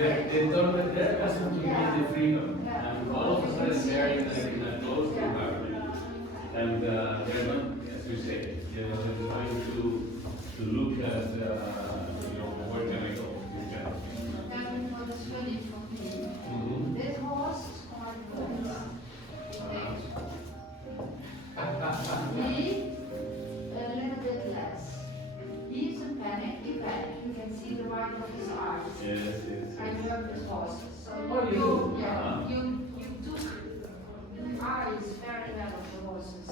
They thought that their custom to give the freedom, and all of a sudden they're in a closed environment, and they're not, as you say, they're trying to look at where can I go? And what is funny for me, Mm-hmm. this horse is quite good. He, a little bit less. He's in panic, he panicked. You can see the white of his eyes. Yes, yes. I love his horses. So Oh, you do? you took the eyes very well of the horses.